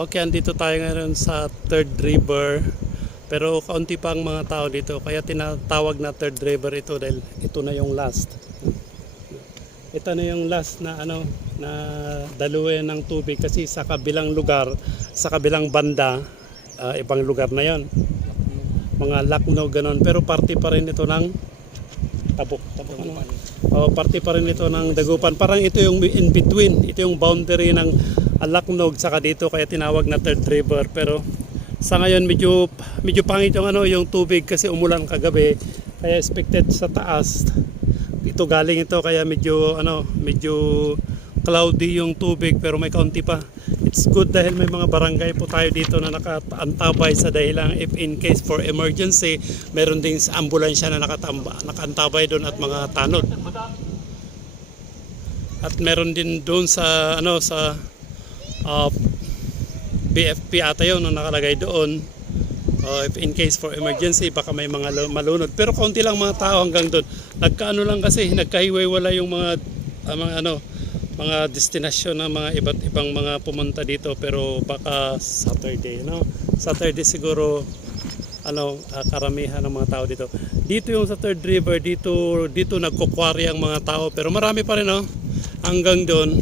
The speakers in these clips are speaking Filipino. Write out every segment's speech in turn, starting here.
Okay, andito tayo ngayon sa Third River. Pero kaunti pa ang mga tao dito. Kaya tinatawag na Third River ito dahil ito na yung last. Ito na yung last na na daluyan ng tubig kasi sa kabilang lugar, sa kabilang banda, ibang lugar na yon. Mga Lakno ganon. Pero parte pa rin ito ng Tabuk. Parte pa rin ito ng Dagupan. Parang ito yung in between. Ito yung boundary ng Laknog saka dito kaya tinawag na Third River. Pero sa ngayon medyo pangit yung tubig kasi umulan kagabi. Kaya expected sa taas. Ito galing ito kaya medyo cloudy yung tubig pero may kaunti pa. It's good dahil may mga barangay po tayo dito na nakaantabay sa dahilang if in case for emergency, meron ding ambulansya na nakaantabay doon at mga tanod. At meron din doon sa BFP ata yun na nakalagay doon. If in case for emergency baka may mga malunod. Pero kaunti lang mga tao hanggang doon. Nagkaano lang kasi nagkahiwa-wala yung mga destinasyon ng mga iba't ibang mga pumunta dito pero baka Saturday Saturday siguro karamihan ng mga tao dito. Dito yung sa Third River dito nagkukwari ang mga tao pero marami pa rin hanggang doon.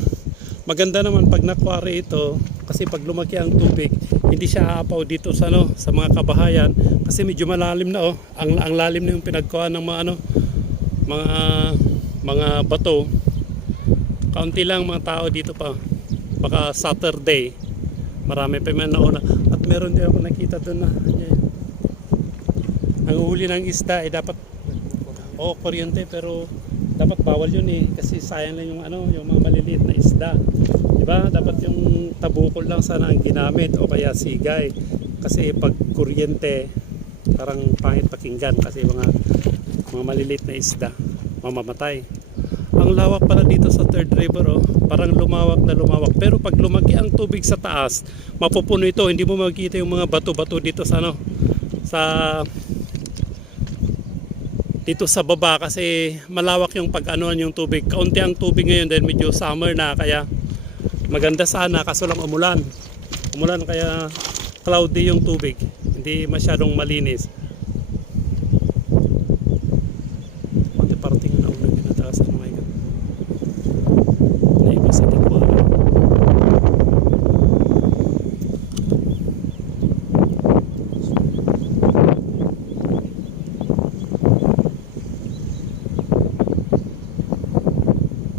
Maganda naman pag nakwari ito kasi pag lumaki ang tubig hindi siya aapaw dito sa mga kabahayan kasi medyo malalim na ang lalim na yung pinagkuhan ng mga bato. Kaunti lang mga tao dito pa. Baka Saturday. Marami pa man nauna. At meron din ako nakita doon na ang huli ng isda ay dapat kuryente pero dapat bawal yun kasi sayang lang yung mga maliliit na isda. Diba? Dapat yung tabukol lang sana ang ginamit o kaya sigay. Kasi pag kuryente parang pangit pakinggan kasi mga maliliit na isda mamamatay. Ang lawak pala dito sa Third River parang lumawak na lumawak pero pag lumaki ang tubig sa taas mapupuno ito, hindi mo makikita yung mga bato-bato dito dito sa baba kasi malawak yung pag-anuan yung tubig. Kaunti ang tubig ngayon dahil medyo summer na kaya maganda sana kaso lang umulan kaya cloudy yung tubig, hindi masyadong malinis. Parting na ulo pinataas ng mga naiba sa tikwa.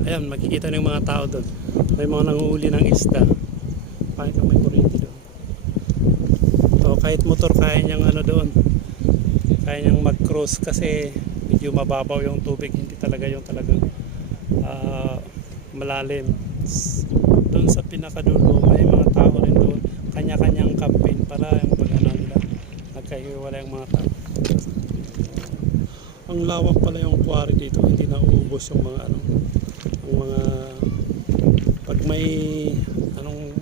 Ayan, makikita ng mga tao doon. May mga nanguhuli ng isda. Kahit may kuryente doon. Kahit motor kaya niyang doon. Kaya niyang mag-cross kasi medyo mababaw yung tubig, hindi talaga yung talagang malalim. Doon sa pinakadulo may mga tao rin doon, kanya-kanyang campaign para yung nila nagkahiwala yung mga tao. Ang lawak pala yung quarry dito, hindi nauubos yung mga pag may anong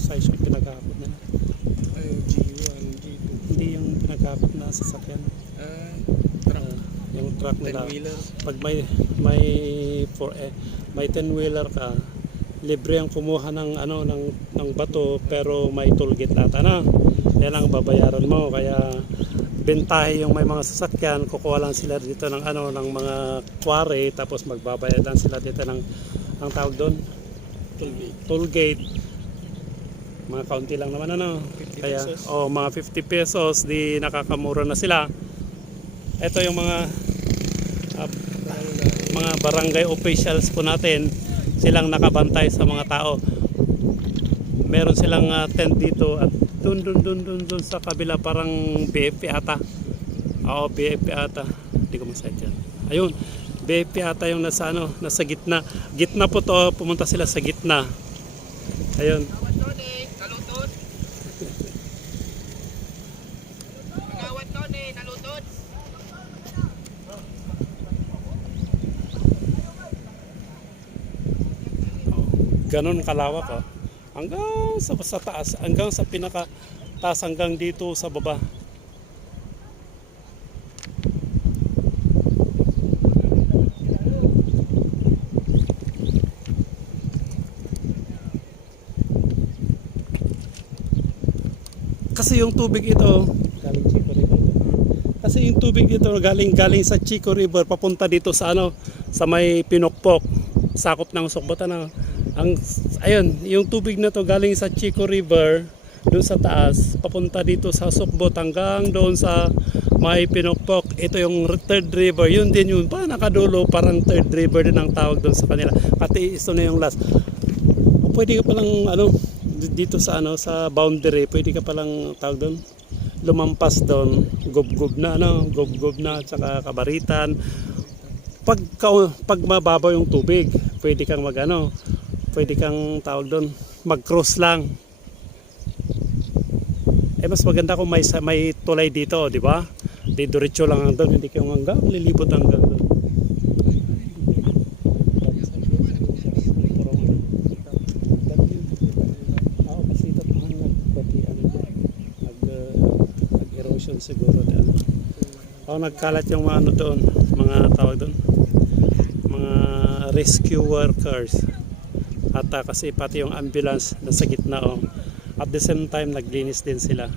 size yung pinagkakot na G1, G2 hindi yung pinagkakot na sasakyan yung truck nila. Pag may 10-wheeler ka, libre ang kumuha ng bato pero may toll gate ata na. Yan ang babayaran mo kaya bentahe yung may mga sasakyan, kukuha lang sila dito ng mga quarry tapos magbabayad lang sila dito ng ang tawag doon toll gate. Mga kaunti lang naman kaya mga 50 pesos di nakakamura na sila. Ito yung mga barangay officials po natin, silang nakabantay sa mga tao. Meron silang tent dito at doon sa kabila parang BFP ata. BFP ata. Hindi ko masadya. Ayun, BFP ata yung nasa gitna. Gitna po to, pumunta sila sa gitna. Ayun. Ganon kalawak hanggang sa taas, hanggang sa pinaka taas, hanggang dito sa baba. kasi yung tubig ito galing Chico River. Kasi yung tubig dito galing sa Chico River papunta dito sa ano, sa may Pinokpok, sakop ng Sukbot ano. Ayun, yung tubig na to galing sa Chico River doon sa taas papunta dito sa Sukbot hanggang doon sa may Pinokpok. Ito yung third river, yun din yun pa nakadulo, parang third river din ang tawag doon sa kanila. Pati ito na yung last. Pwede ka palang ano dito sa ano sa boundary, pwede ka palang tawag doon lumampas doon, gubgub na ano, gubgub na tsaka Kabaritan. Pag mababaw yung tubig, pwede kang magano, pwede kang tawag doon, mag-cross lang. Mas maganda kung may tulay dito, di ba? Di diretso lang doon, hindi kayo hanggang lilibot hanggang doon. Kasi ito nag-erosion siguro din. Nagkalat yung mga ano doon, mga tawag doon, mga rescue workers. At kasi pati yung ambulance nasa gitna. At the same time naglinis din sila.